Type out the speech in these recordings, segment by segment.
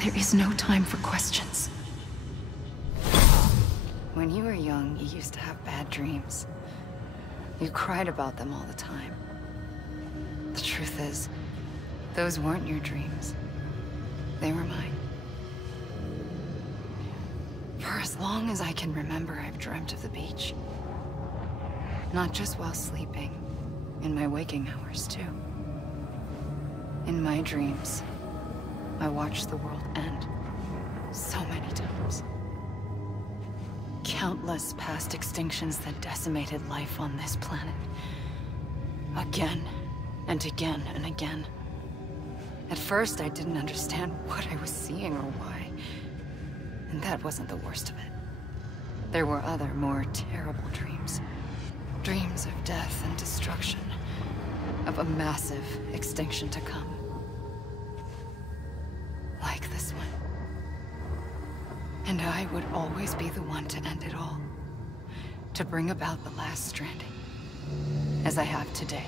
There is no time for questions. When you were young, you used to have bad dreams. You cried about them all the time. The truth is, those weren't your dreams. They were mine. For as long as I can remember, I've dreamt of the beach. Not just while sleeping, in my waking hours too. In my dreams, I watched the world end so many times. Countless past extinctions that decimated life on this planet. Again, and again, and again. At first, I didn't understand what I was seeing or why. And that wasn't the worst of it. There were other, more terrible dreams. Dreams of death and destruction. Of a massive extinction to come. Like this one. And I would always be the one to end it all. To bring about the last stranding. As I have today.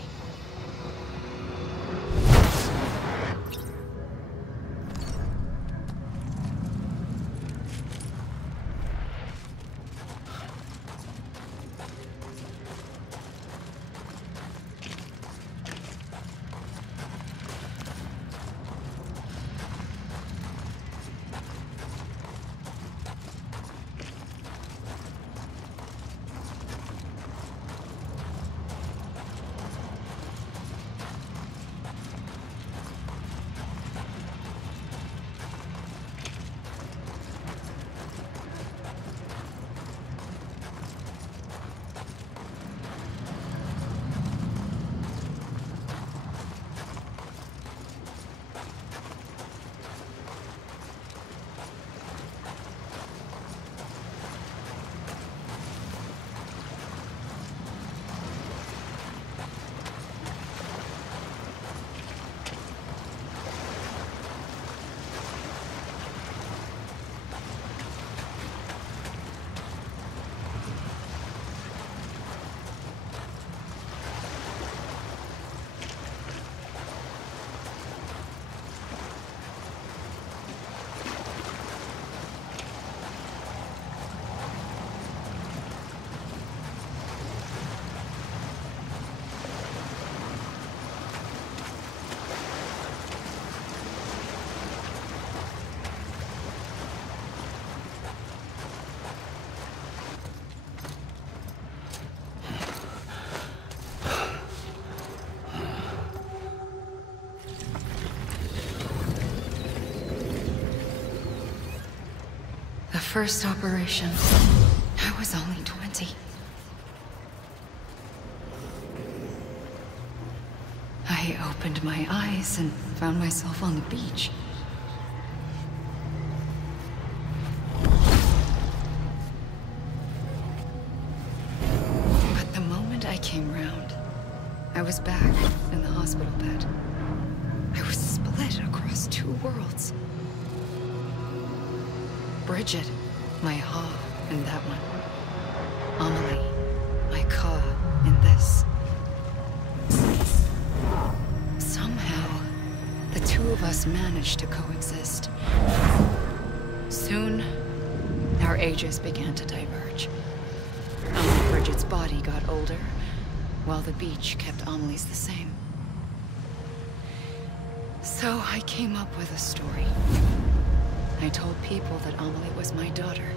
First operation, I was only 20. I opened my eyes and found myself on the beach. But the moment I came round, I was back in the hospital bed. I was split across two worlds. Bridget, my Ha in that one. Amelie, my Ka in this. Somehow, the two of us managed to coexist. Soon, our ages began to diverge. Only Bridget's body got older, while the beach kept Amelie's the same. So I came up with a story. I told people that Amelie was my daughter.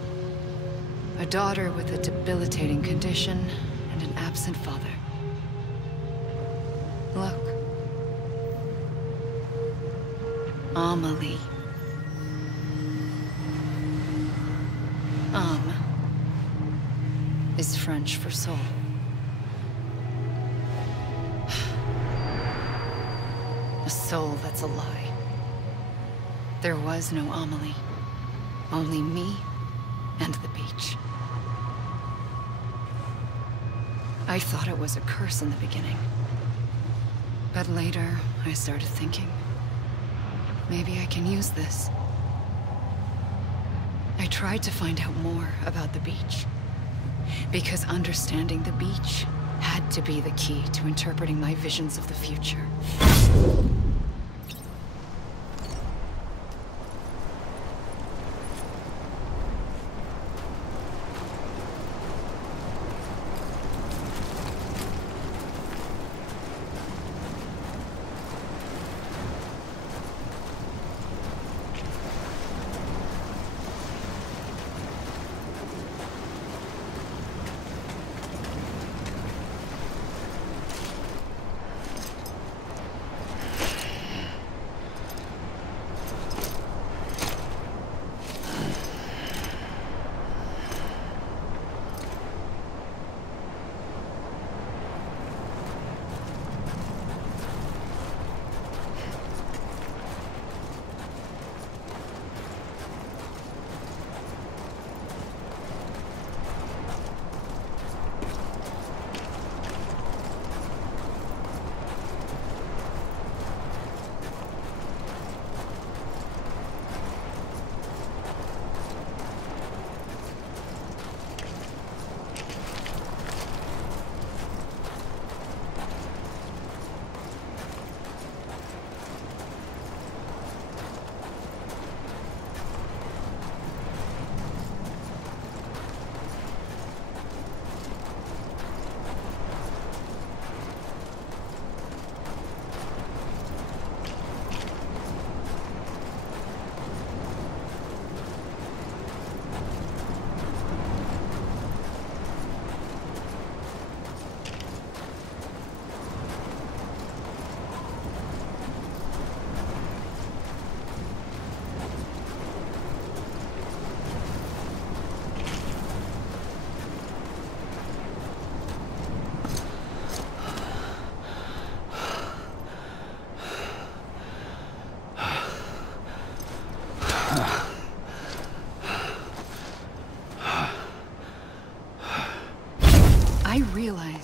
A daughter with a debilitating condition and an absent father. Look. Amelie. Âme is French for soul. A soul that's a lie. There was no Amelie. Only me and the beach. I thought it was a curse in the beginning. But later, I started thinking, maybe I can use this. I tried to find out more about the beach. Because understanding the beach had to be the key to interpreting my visions of the future.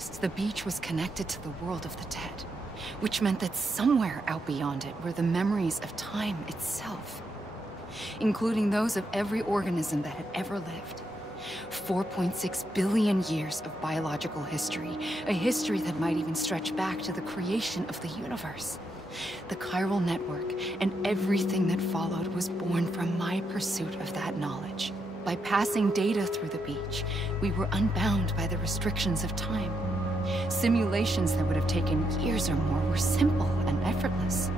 realized the beach was connected to the world of the dead, which meant that somewhere out beyond it were the memories of time itself, including those of every organism that had ever lived. 4.6 billion years of biological history, a history that might even stretch back to the creation of the universe. The chiral network and everything that followed was born from my pursuit of that knowledge. By passing data through the beach, we were unbound by the restrictions of time. Simulations that would have taken years or more were simple and effortless.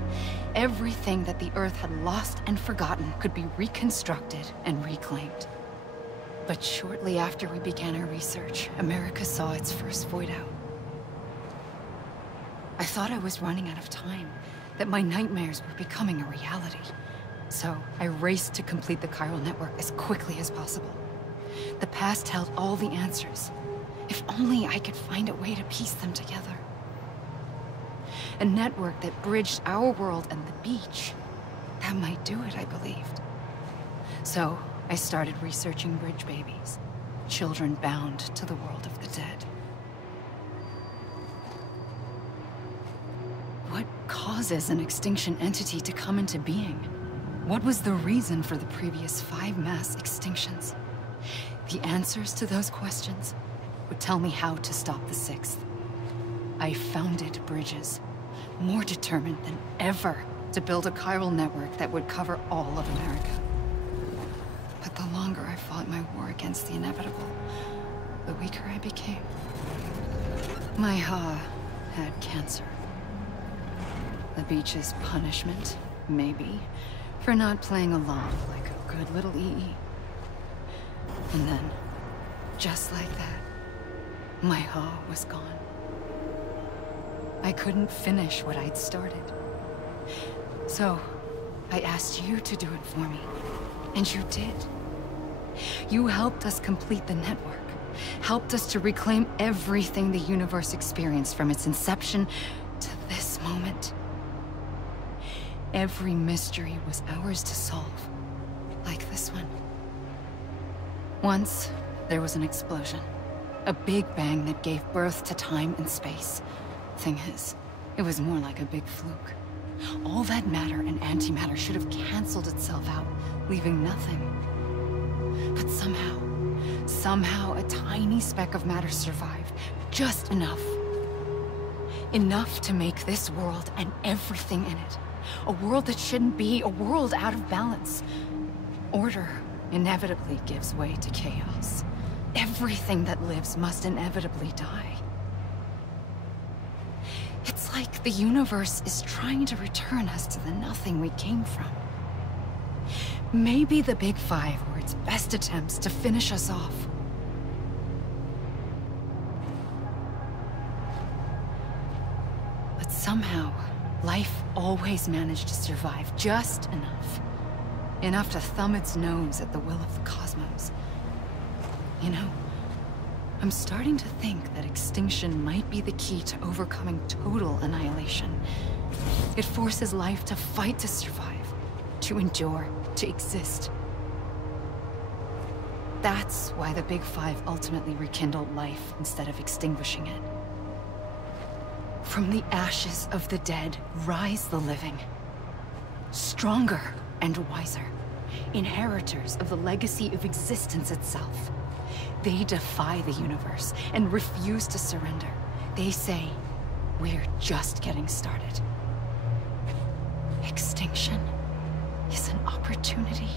Everything that the Earth had lost and forgotten could be reconstructed and reclaimed. But shortly after we began our research, America saw its first void out. I thought I was running out of time, that my nightmares were becoming a reality. So I raced to complete the chiral network as quickly as possible. The past held all the answers. If only I could find a way to piece them together. A network that bridged our world and the beach. That might do it, I believed. So I started researching bridge babies, children bound to the world of the dead. What causes an extinction entity to come into being? What was the reason for the previous 5 mass extinctions? The answers to those questions would tell me how to stop the 6th. I founded bridges, more determined than ever to build a chiral network that would cover all of America. But the longer I fought my war against the inevitable, the weaker I became. My Ha had cancer. The beach's punishment, maybe, for not playing along like a good little EE. And then, just like that, my Ha was gone. I couldn't finish what I'd started. So, I asked you to do it for me, and you did. You helped us complete the network, helped us to reclaim everything the universe experienced from its inception to this moment. Every mystery was ours to solve, like this one. Once, there was an explosion. A big bang that gave birth to time and space. Thing is, it was more like a big fluke. All that matter and antimatter should have canceled itself out, leaving nothing. But somehow a tiny speck of matter survived. Just enough. Enough to make this world and everything in it. A world that shouldn't be, a world out of balance. Order inevitably gives way to chaos. Everything that lives must inevitably die. It's like the universe is trying to return us to the nothing we came from. Maybe the Big Five were its best attempts to finish us off. But somehow, life always managed to survive just enough. Enough to thumb its nose at the will of the cosmos. You know, I'm starting to think that extinction might be the key to overcoming total annihilation. It forces life to fight to survive, to endure, to exist. That's why the Big Five ultimately rekindled life instead of extinguishing it. From the ashes of the dead rise the living. Stronger and wiser. Inheritors of the legacy of existence itself. They defy the universe and refuse to surrender. They say, we're just getting started. Extinction is an opportunity.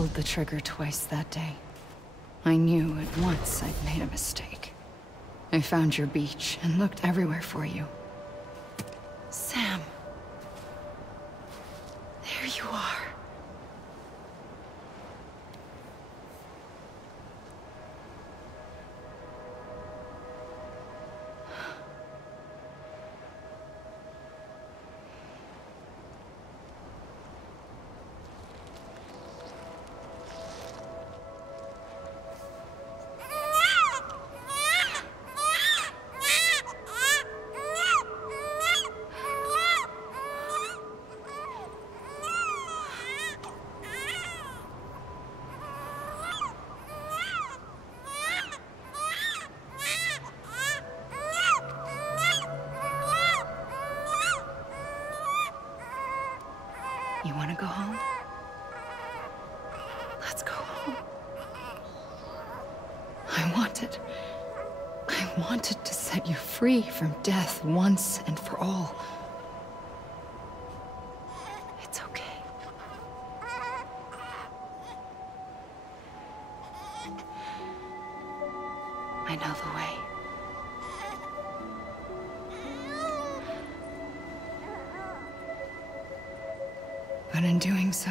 pulled the trigger twice that day. I knew at once I'd made a mistake. I found your beach and looked everywhere for you. Sam. There you are. You want to go home? Let's go home. I wanted to set you free from death once and for all. It's okay. I know the way. But in doing so,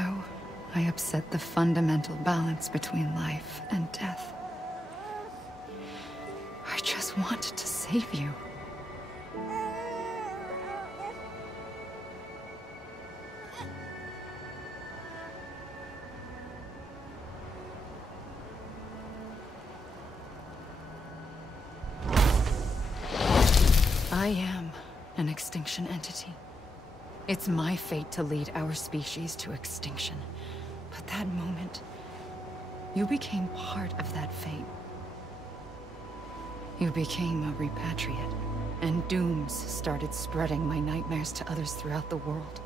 I upset the fundamental balance between life and death. I just wanted to save you. I am an extinction entity. It's my fate to lead our species to extinction. But that moment, you became part of that fate. You became a repatriate, and dooms started spreading my nightmares to others throughout the world.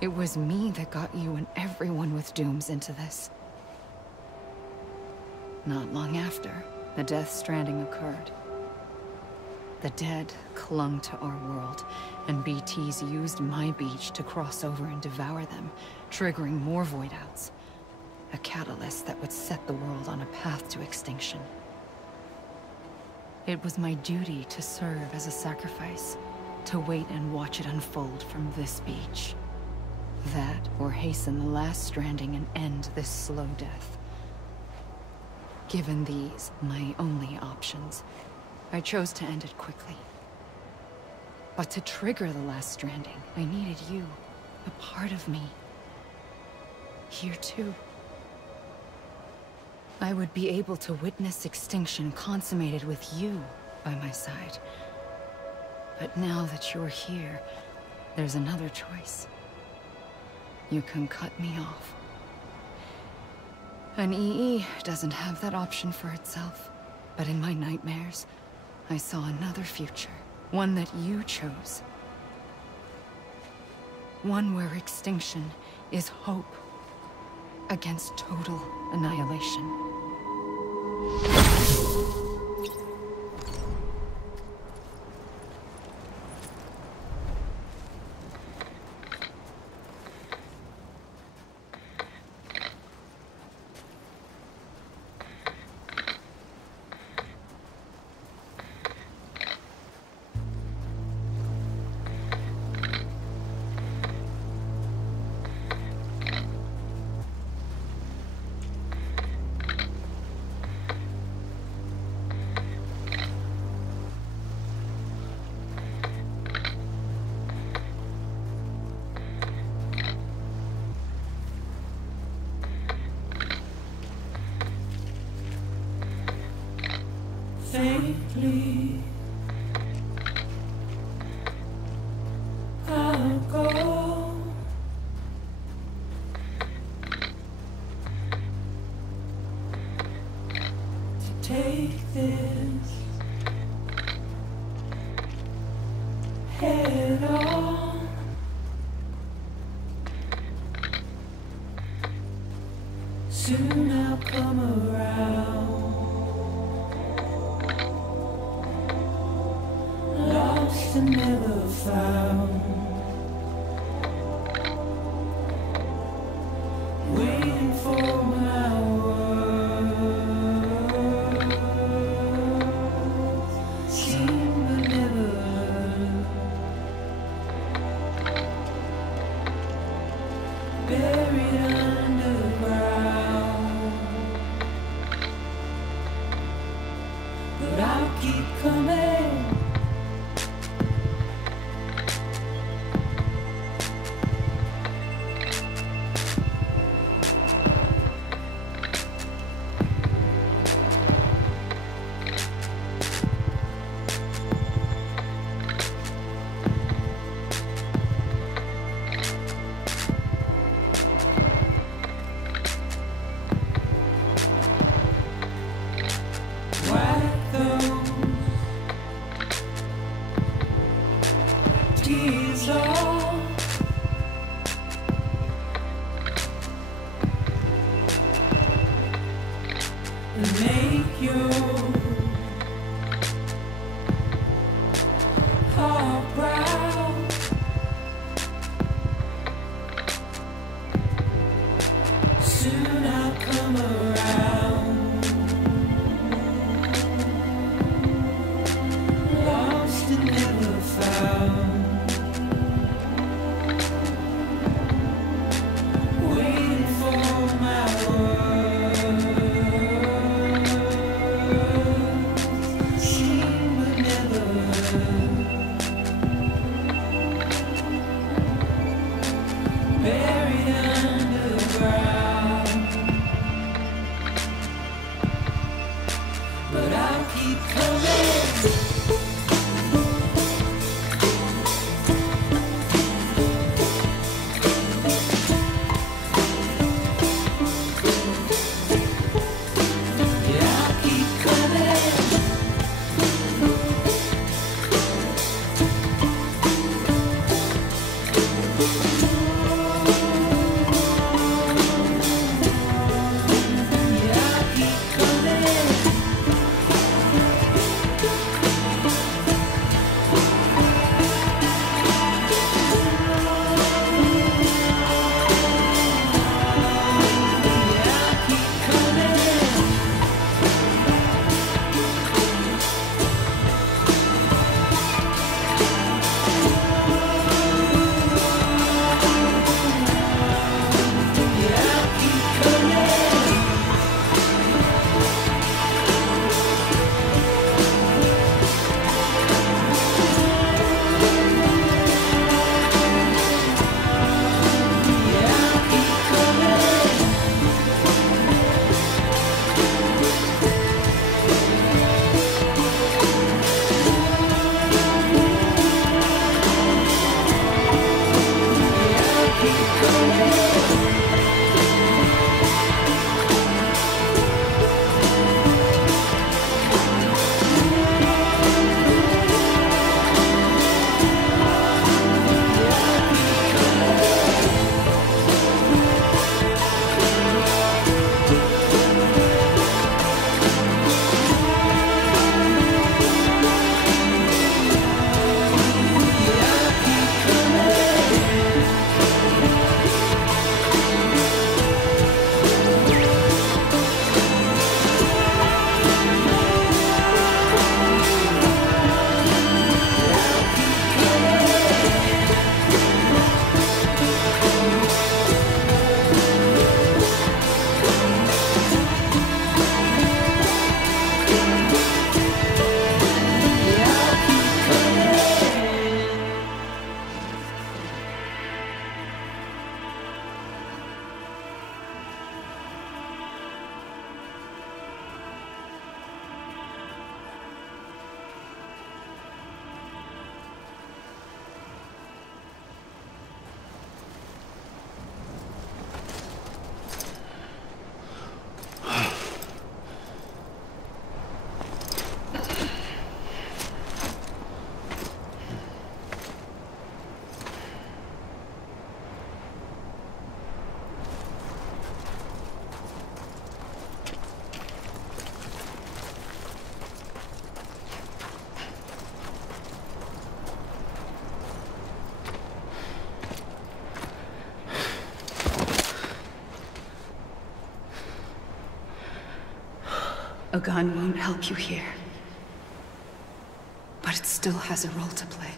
It was me that got you and everyone with dooms into this. Not long after, the Death Stranding occurred. The dead clung to our world, and BTs used my beach to cross over and devour them, triggering more void outs. A catalyst that would set the world on a path to extinction. It was my duty to serve as a sacrifice, to wait and watch it unfold from this beach. That, or hasten the last stranding and end this slow death. Given these, my only options, I chose to end it quickly. But to trigger the last stranding, I needed you, a part of me. Here too. I would be able to witness extinction consummated with you by my side. But now that you're here, there's another choice. You can cut me off. An EE doesn't have that option for itself. But in my nightmares, I saw another future. One that you chose. One where extinction is hope against total annihilation. Faintly, I'll go to take this head on. Soon I'll come around. Lost and never found, waiting for coming. Wipe those tears off. And make your heart proud. Soon I'll come around. Lost and never found. Waiting for my words. Seen but never heard. Buried underground. But I'll keep coming. Yeah, I'll keep coming. Yeah, I'll keep coming. Yeah, I'll keep coming. Yeah, I'll keep coming. Yeah, I'll keep coming. Yeah, I'll keep coming. A gun won't help you here. But it still has a role to play.